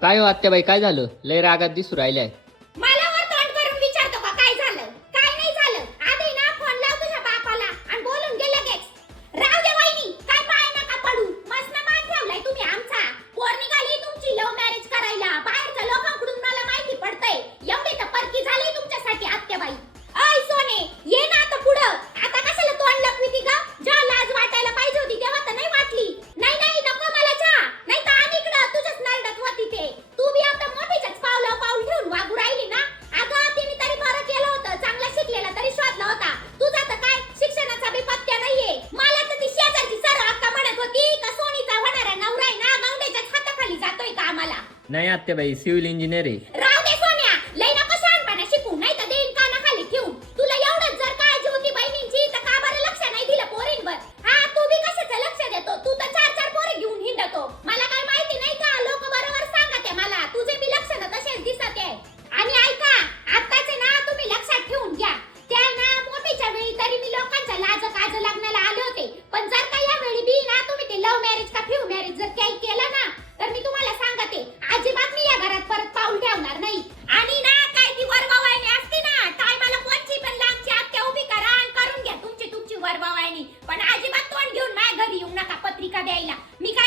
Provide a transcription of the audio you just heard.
काय हो आत्याबाई काय झालं? लय रागात दिसू राहिल्या. आम्हाला. नाही आत्याबाई सिव्हिल इंजिनियर आहे. पण अजिबात तोंड घेऊन माझ्या घरी येऊ नका पत्रिका द्यायला. मी काय